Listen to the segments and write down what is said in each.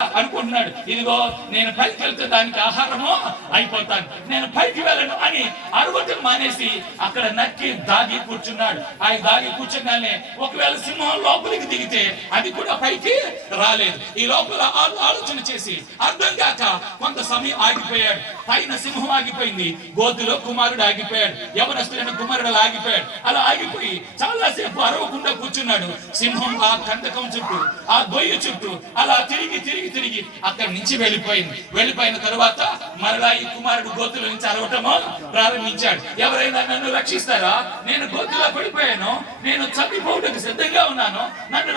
అనుకుంటున్నాడు, ఇదిగో నేను పైకి వెళ్తే దానికి ఆహారము అయిపోతాను, నేను పైకి వెళ్ళను అని అరవటం మానేసి అక్కడ నక్కి దాగి కూర్చున్నాడు. ఆ దాగి కూర్చున్నానే ఒకవేళ సింహం లోపలికి దిగితే అది కూడా పైకి రాలేదు. ఈ లోపల ఆలోచన చేసి అర్థం కాక కొంత సమయం ఆగిపోయాడు. పైన సింహం ఆగిపోయింది, గోతిలో కుమారుడు ఆగిపోయాడు, యవనస్తులైన కుమారుడు ఆగిపోయాడు. అలా ఆగిపోయి చాలాసేపు అరవకుండా కూర్చున్నాడు. సింహం ఆ కందకం చుట్టూ, ఆ గొయ్యి చుట్టూ అలా తిరిగి తిరిగి తిరిగి అక్కడి నుంచి వెళ్ళిపోయింది. వెళ్ళిపోయిన తరువాత మరలా ఈ కుమారుడు గోతుల నుంచి అరవటము ప్రారంభించాడు. ఎవరైనా నన్ను రక్షిస్తారా, నేను గోతులో పడిపోయాను, నేను చనిపోవడానికి సిద్ధంగా ఉన్నాను, నన్ను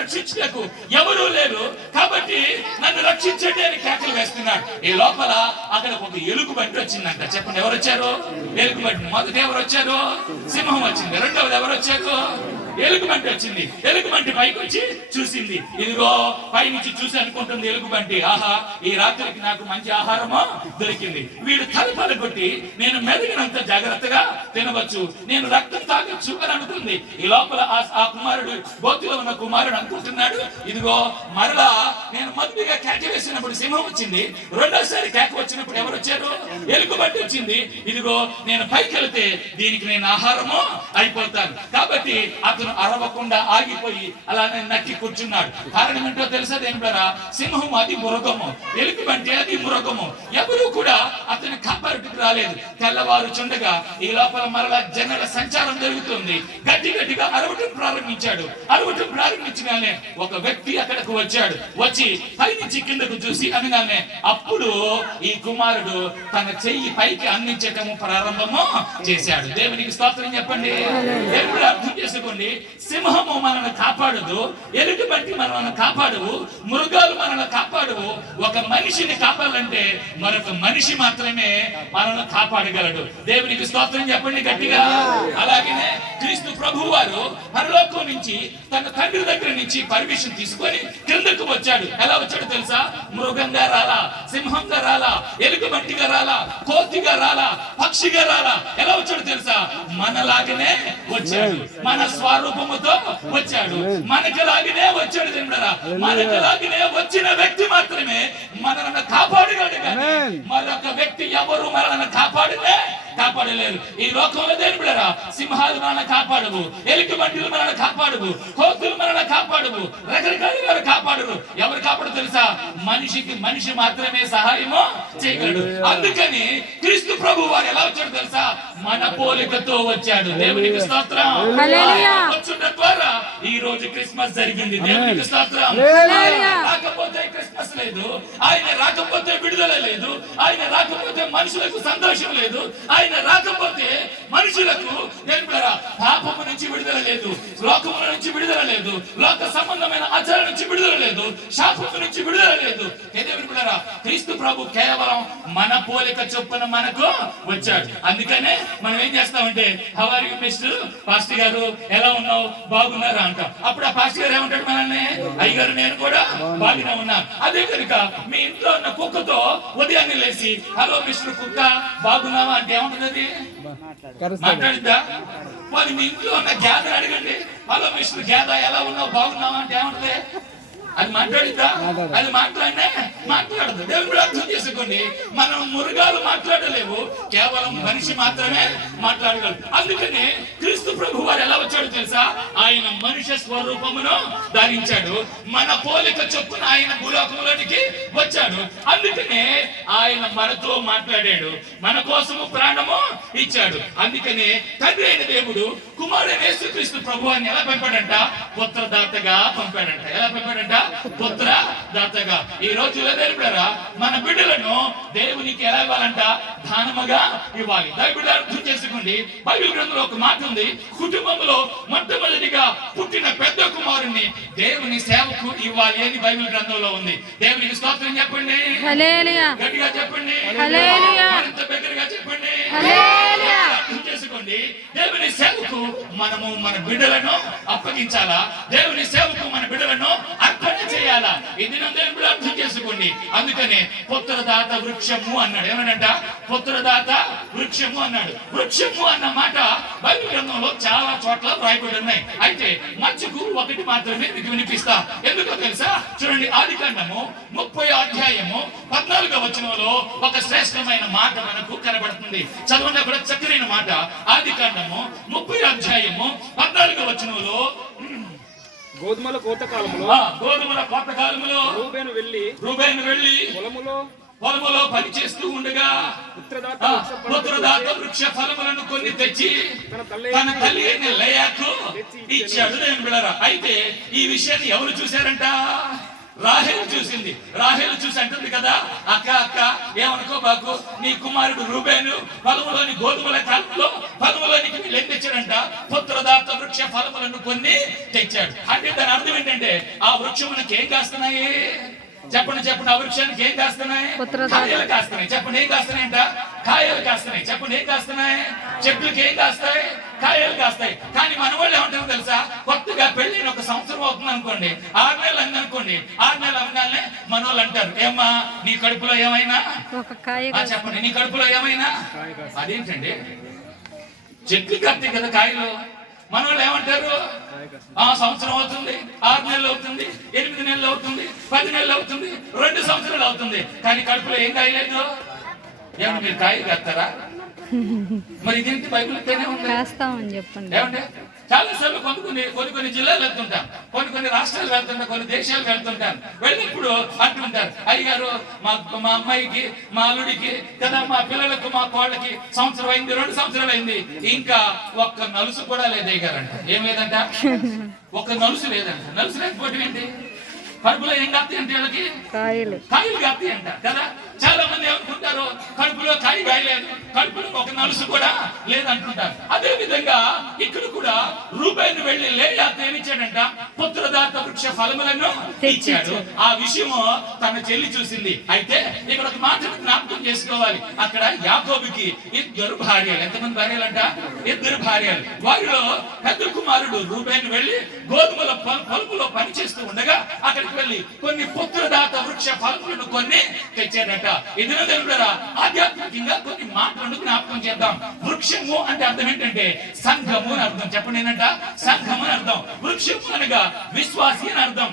రక్షించుటకు ఎవరూ లేరు, కాబట్టి నన్ను రక్షించండి అని కేకలు వేస్తున్నాడు. ఈ లోపల అక్కడ ఒక ఎలుగుబంటి వచ్చిందంట. చెప్పండి, ఎవరు వచ్చారు? ఎలుగుబంటి. మొదట ఎవరు వచ్చారు? సింహం వచ్చింది. రెండవది ఎవరు వచ్చారు? ఎలుగుబంటి వచ్చింది. ఎలుగుబంటి పైకి వచ్చి చూసింది. ఇదిగో పైనుంచి చూసి అనుకుంటుంది ఎలుగుబంటి, ఆహా, ఈ రాత్రికి నాకు మంచి ఆహారమో దొరికింది, వీడు తలపలు కొట్టి నేను మెదగినంత జాగ్రత్తగా తినవచ్చు, నేను రక్తం తాగొచ్చు అని అనుకుంది. ఈ లోపల ఆ కుమారుడు, గోతిలో ఉన్న కుమారుడు అనుకుంటున్నాడు, ఇదిగో మరలా నేను మొదటిగా కేక వేసినప్పుడు సింహం వచ్చింది, రెండోసారి కేక వచ్చినప్పుడు ఎవరు వచ్చారు? ఎలుగుబంటి వచ్చింది. ఇదిగో నేను పైకి వెళితే దీనికి నేను ఆహారమో అయిపోతాను, కాబట్టి అతను అరవకుండా ఆగిపోయి అలానే నక్కి కూర్చున్నాడు. కారణం ఏంటో తెలుసా దేవుడారా? సింహం అది మృగము, ఎలుగుబంటి అది మృగము. ఎవరు కూడా అతని కాపాడుటకు రాలేదు. తెల్లవారు చుండగా ఈ లోపల మరలా జనుల సంచారం జరుగుతుంది. గట్టి గట్టిగా అరవటం ప్రారంభించాడు. అరవటం ప్రారంభించగానే ఒక వ్యక్తి అక్కడకు వచ్చాడు. వచ్చి పైనుంచి కిందకు చూసి అనగానే అప్పుడు ఈ కుమారుడు తన చెయ్యి పైకి అందించటము ప్రారంభము చేశాడు. దేవునికి స్తోత్రం చెప్పండి. దేవుడు అర్థం చేసుకోండి, సింహము మనల్ని కాపాడదు, ఎలుగుబంటి మనల్ని కాపాడవు, మృగాలు మనల్ని కాపాడవు. ఒక మనిషిని కాపాడాలంటే మరొక మనిషి మాత్రమే మనల్ని కాపాడగలడు. దేవునికి స్తోత్రం చెప్పండి గట్టిగా. అలాగనే క్రీస్తు ప్రభువు వారు పరలోకం నుంచి తన తండ్రి దగ్గర నుంచి పర్మిషన్ తీసుకొని కిందకు వచ్చాడు. ఎలా వచ్చాడు తెలుసా? మృగంగా రాలా, సింహంగా రాలా, ఎలుగుబంటిగా రాలా, కోతిగా రాలా, పక్షిగా రాలా. ఎలా వచ్చాడు తెలుసా? మనలాగనే వచ్చాడు, మన స్వరూపముతో వచ్చాడు, మనకులాగనే వచ్చాడు. మనకులాగనే వచ్చిన వ్యక్తి మాత్రమే మనల్ని కాపాడగలడు, కానీ మరొక వ్యక్తి ఎవరు మనల్ని కాపాడలేరు. ఈ లోకంలో దేవుడారా, సింహాలు మనల్ని కాపాడవు, ఎలుగుబంటిలు మనల్ని కాపాడవు, కోతులు మనల్ని కాపాడవు, రకరకాలుగా కాపాడరు. ఎవరు కాపాడు తెలుసా? మనిషికి మనిషి మాత్రమే సహాయము చేయగలడు. అందుకని క్రీస్తు ప్రభు వారు ఎలా వచ్చాడు తెలుసా? మన పోలికతో వచ్చాడు. దేవునికి స్తోత్రం. వచ్చుట ద్వారా ఈ రోజు క్రిస్మస్ జరిగింది. దేవునికి స్తోత్రం. రాకపోతే క్రిస్మస్ లేదు, ఆయన రాకపోతే విడుదల లేదు, ఆయన రాకపోతే మనుషులకు సంతోషం లేదు, ఆయన రాకపోతే మనుషులకు పాపము నుంచి విడుదల లేదు, లోకముల నుంచి విడుదల లేదు, లోక సంబంధమైన ఆచారం నుంచి విడుదల లేదు, శాపము నుంచి విడుదల లేదు. క్రీస్తు ప్రభు కేవలం మన పోలిక చొప్పున మనకు వచ్చాడు. అందుకనే మనం ఏం చేస్తామంటే, how are you mister pastor గారు, ఎలా ఉన్నావు, బాగున్నారా అంటాం. అప్పుడు ఆ పాస్టర్ గారు ఏమంటాడు మనల్ని? అయ్యగారు నేను కూడా బాగానే ఉన్నాను. అదే కనుక మీ ఇంట్లో ఉన్న కుక్కతో ఉదయాన్నే లేచి హలో మిస్టర్ కుక్క బాగున్నావా అంటే ఏమంటుంది? మాట్లాడిద్దా? మరి మీ ఇంట్లో ఉన్న గేద అడగండి, హలో మిస్టర్ గేద ఎలా ఉన్నావు, బాగున్నావా అంటే ఏమంటుంది? అది మాట్లాడిద్దా? అది మాట్లాడదు. దేవుడు అర్థం చేసుకోండి, మనం మృగాలు మాట్లాడలేవు, కేవలం మనిషి మాత్రమే మాట్లాడగలరు. అందుకని క్రీస్తు ప్రభు వారు ఎలా వచ్చాడు తెలుసా? ఆయన మనుష్య స్వరూపమును ధరించాడు, మన పోలిక చొప్పున ఆయన భూలోకములోనికి వచ్చాడు. అందుకనే ఆయన మనతో మాట్లాడాడు, మన కోసము ప్రాణము ఇచ్చాడు. అందుకనే తండ్రి అయిన దేవుడు కుమారుడైన యేసుక్రీస్తు ప్రభువాన్ని ఎలా పంపాడంట? పుత్రదాతగా పంపాడంట. ఎలా పంపాడంట? పుత్రదాతగా. ఈ రోజు దేవుడారా, మన బిడ్డలను దేవునికి ఎలా ఇవ్వాలంట? దానముగా ఇవ్వాలి. బైబిల్ అర్థం చేసుకోండి. బైబిల్ గ్రంథంలో ఒక మాట ఉంది, కుటుంబంలో మొట్టమొదటిగా పుట్టిన పెద్ద కుమారుణ్ణి దేవుని సేవకు ఇవ్వాలి అని బైబిల్ గ్రంథంలో ఉంది. దేవునికి స్తోత్రం చెప్పండి, గట్టిగా చెప్పండి, మరింత బిగ్గరగా చెప్పండి. అర్థం చేసుకోండి, దేవుని సేవకు మనము మన బిడ్డలను అప్పగించాలా, దేవుని సేవకు మన బిడ్డలను అర్పణ చేయాలా. ఇది దేవుడు అర్థం చేసుకోండి. చేసుకోండి. అందుకనే పుత్రదాత వృక్షము అన్నాడు. ఏమన్నాడంట? పుత్రదాత వృక్షము అన్నాడు. వృక్షము అన్న మాట బైబిల్ గ్రంథంలో చాలా చోట్ల రాయబడి ఉన్నాయి. అయితే మధ్యకు ఒకటి మాత్రమే మీకు వినిపిస్తా. ఎందుకో తెలుసా? చూడండి, ఆదికాండము 30వ అధ్యాయము 14వ వచనంలో ఒక శ్రేష్టమైన మాట మనకు కనబడుతుంది. చదవండి, అక్కడ చక్కరైన మాట. ఆదికాండము 30వ అధ్యాయము 14వ వచనంలో, గోధుమల కోత కాలములో రూబేను వెళ్ళి పొలములో పని చేస్తూ ఉండగా పుత్రదాత వృక్ష ఫలములను కొన్ని తెచ్చి తన తల్లి అయిన లేయాకు ఇచ్చాడు. అయితే ఈ విషయాన్ని ఎవరు చూశారంట? రాహేలు చూసింది. రాహేలు చూసి అంటుంది కదా, అక్క అక్క ఏమనుకో బాకు, నీ కుమారుడు రూబేను పొలములోని గోధుమల కాలంలో పొలములోనికి వీళ్ళు ఏం తెచ్చాడంట? పుత్రదాత వృక్ష ఫలములను కొన్ని తెచ్చాడు. అంటే దాని అర్థం ఏంటంటే ఆ వృక్షమునకి ఏం కాస్తున్నాయి? చెప్పండి ఆ వృక్షానికి ఏం కాస్తున్నాయి? కాయలు కాస్తున్నాయి. చెప్పండి, ఏం కాస్తున్నాయి అంట? కాయలు కాస్తున్నాయి. చెప్పండి, ఏం కాస్తున్నాయి? చెట్లకి ఏం కాస్తాయి? కాయలు కాస్తాయి. కానీ మన వాళ్ళు ఏమంటారు తెలుసా? కొత్తగా పెళ్ళైన 1 సంవత్సరం అవుతుంది అనుకోండి, 6 నెలలు అయింది అనుకోండి, 6 నెలలు అవగానే మన వాళ్ళు అంటారు, ఏమ్మా నీ కడుపులో ఏమైనా? చెప్పండి, నీ కడుపులో ఏమైనా? అదేంటండి, చెట్లు కాస్తాయి కదా కాయలు. మన వాళ్ళు ఏమంటారు? సంవత్సరం అవుతుంది, 6 నెలలు అవుతుంది, 8 నెలలు అవుతుంది, 10 నెలలు అవుతుంది, 2 సంవత్సరాలు అవుతుంది, కానీ కడుపులో ఏం కాయలేదు. ఏమన్నా మీరు కాయలు కాస్తారా? మరి ఇదేంటి బైబిల్ చెప్పండి. ఏమంటే చాలా సార్లు కొన్ని జిల్లాలు వెళ్తుంటాం, కొన్ని రాష్ట్రాలు వెళ్తుంటాం, కొన్ని దేశాలు వెళ్తుంటాం. వెళ్ళినప్పుడు అంటుంటారు, అయ్యగారు మా అమ్మాయికి, మా అల్లుడికి కదా, మా పిల్లలకు, మా కోళ్ళకి సంవత్సరం అయింది, 2 సంవత్సరాలు అయింది, ఇంకా ఒక్క నలుసు కూడా లేదు అయ్యగారంట. ఏం లేదంట? ఒక్క నలుసు లేదంట. నలుసు లేకపోవడం ఏంటి? కడుపులో ఏం కాస్తాయి అంటే వాళ్ళకి కాయలు కాస్తాయి అంట కదా. చాలా మంది ఏమనుకుంటారు, కడుపులో కాయ కాయలేదు, కడుపులో ఒక నలుసు కూడా లేదంటుంటారు. అదే విధంగా ఇక్కడ కూడా రూబేను వెళ్ళి లేయా ఏమిచ్చాడంట? పుత్రదాత వృక్ష ఫలములను ఇచ్చాడు. ఆ విషయము తన చెల్లి చూసింది. అయితే ఇక్కడ ఒక మాట జ్ఞాపకం చేసుకోవాలి. అక్కడ యాకోబుకి 2 భార్యలు. ఎంతమంది భార్యలంట? 2 భార్యలు. వారిలో పెద్ద కుమారుడు రూబేను వెళ్ళి గోధుమల పొలములో పని చేస్తూ ఉండగా అక్కడికి వెళ్ళి కొన్ని పుత్రదాత వృక్ష ఫలములను కొన్ని తెచ్చాడట. ఇదిన తెలుగురా, ఆధ్యాత్మికంగా కొన్ని మాటలను జ్ఞాపకం చేద్దాం. వృక్షము అంటే అర్థం ఏంటంటే సంఘము అని అర్థం. చెప్పండి, ఏంటంట? సంఘము అని అర్థం. వృక్షము అనగా విశ్వాసి అని అర్థం.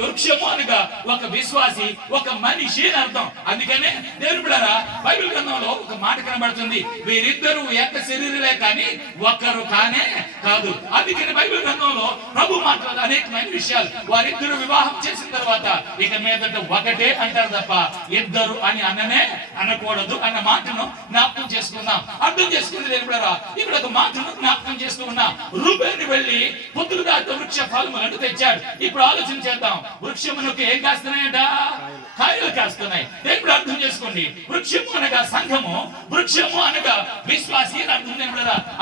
వృక్షము అనగా ఒక విశ్వాసి, ఒక మనిషి అని అర్థం. అందుకనే దేవుని బిడ్డలారా, బైబిల్ గ్రంథంలో ఒక మాట కనబడుతుంది, వీరిద్దరూ ఏక శరీరులే కానీ ఒకరు కానే కాదు. అందుకని బైబిల్ గ్రంథంలో ప్రభు మాట్లాడే అనేకమైన విషయాలు. వారిద్దరు వివాహం చేసిన తర్వాత ఇక మీదట ఒకటే అంటారు తప్ప ఇద్దరు అని అనకూడదు అన్న మాటను జ్ఞాపకం చేసుకుందాం. అర్థం చేసుకుని ఇక్కడ ఒక మాటను జ్ఞాపకం చేసుకున్నా. రూబేను వెళ్ళి పుత్రదాత వృక్ష ఫలములను తెచ్చాడు. ఇప్పుడు ఆలోచన చేద్దాం, వృక్షమునకు ఏం కాస్తున్నాయట? కాయలు కాస్తున్నాయి. ఇప్పుడు అర్థం చేసుకోండి, వృక్షము అనగా సంఘము, వృక్షము అనగా విశ్వాసి అని అర్థం.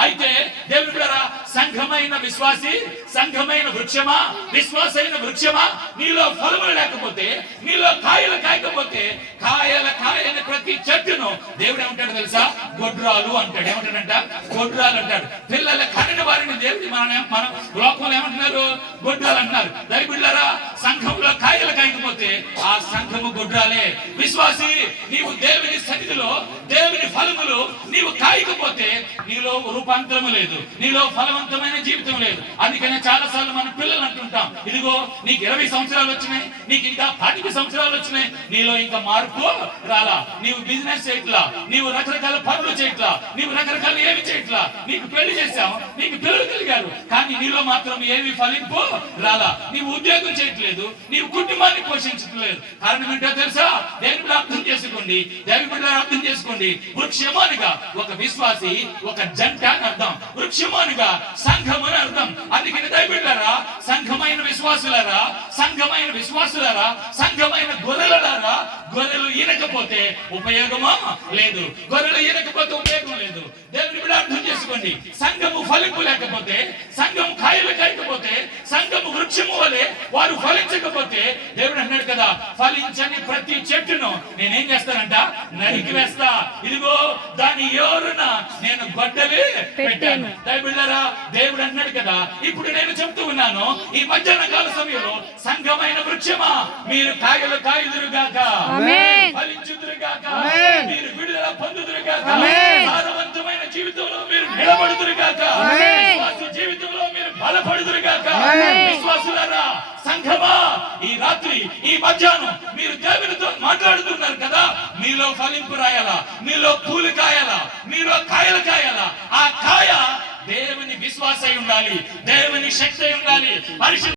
అయితే దేవుని బిడ్డలారా, సంఘమైన విశ్వాసి, సంఘమైన వృక్షమా, విశ్వాసమైన వృక్షమా, నీలో ఫలములు లేకపోతే, నీలో కాయలు కాయకపోతే, కాయని ప్రతి చెట్టును దేవుడు ఏమంటాడు తెలుసా? గొడ్రాలు అంటాడు. ఏమంటాడంట? గొడ్రాలు అంటాడు. పిల్లల కనిన వారిని దేవుడు మన లోకంలో ఏమంటున్నారు? గొడ్రాలు అంటున్నారు. దైవబిడ్డలారా, సంఘంలో కాయలు కాయకపోతే ఆ సంఘము గొడ్రాలే. విశ్వాసి, నీవు దేవుని సన్నిధిలో దేవుని ఫలములు నీవు కాయకపోతే నీలో రూపాంతరము లేదు, నీలో ఫలవంతమైన జీవితం లేదు. అందుకనే చాలా సార్లు మన పిల్లలు అంటుంటాం, ఇదిగో నీకు 20 సంవత్సరాలు వచ్చినాయి, నీకు ఇంకా 40 సంవత్సరాలు వచ్చినాయి, నీలో ఇంకా మార్పు రాలా, నీవు బిజినెస్ చేయట్లా, నీవు రకరకాల పనులు చేయట్లా, నీవు రకరకాల ఏమి చేయట్లా, నీకు పెళ్లి చేశావు, నీకు పిల్లలు కలిగారు, కానీ నీలో మాత్రం ఏమి ఫలింపు రాలా, నీవు ఉద్యోగం చేయట్లేదు, నీవు కుటుంబాన్ని పోషించట్లేదు. కారణం ఏంటో తెలుసా? దేవుని అర్థం చేసుకోండి, దేవుని అర్థం చేసుకోండి. వృక్షము అనగా ఒక విశ్వాసి, ఒక జంట అని అర్థం. వృక్షము అనగా సంఘము అని అర్థం. అందుకని దైవబిడ్డలారా, సంఘమైన విశ్వాసులారా, సంఘమైన విశ్వాసులారా, సంఘమైన గొర్రెలారా, గొర్రెలు ఈనకపోతే ఉపయోగమా లేదు, గొర్రెలు ఈనకపోతే ఉపయోగం లేదు. దేవుని బిడ్డ అర్థం చేసుకోండి, సంఘము ఫలింపు లేకపోతే, సంఘము కాయలు కాయకపోతే, సంఘము వృక్షము వలె వారు ఫలించకపోతే, దేవుడు అన్నాడు కదా, ఫలించని ప్రతి చెట్టును నేనేం చేస్తానంట? నరికి వేస్తా. ఇదిగో దాన్ని యోరున నేను గొడ్డలి పెట్టాను. దయబిళ్ళరా, దేవుడు అన్నాడు కదా, ఇప్పుడు నేను చెప్తూ ఉన్నాను, ఈ మధ్యాహ్న కాల సమయంలో సంఘమైన వృక్షమా మీరు కాయలు కాయుదురుగాక, ఫలించుదురుగాక, మీరు విడుదల పొందుదురుగాక, సారవంతమైన జీవితంలో మీరు నిలబడుదురుగాక, విశ్వాస జీవితంలో మీరు బలపడుదురుగాక. విశ్వాసులారా, సంఘమా, ఈ రాత్రి ఈ మధ్యాహ్నం మీరు దేవునితో మాట్లాడుతున్నారు కదా, మీలో ఫలింపు రాయాలా, మీలో పూలు కాయాలా, మీలో కాయలు కాయాలా. ఆ కాయ దేవుని విశ్వాసై ఉండాలి, దేవుని శక్తి ఉండాలి. పరిశుద్ధ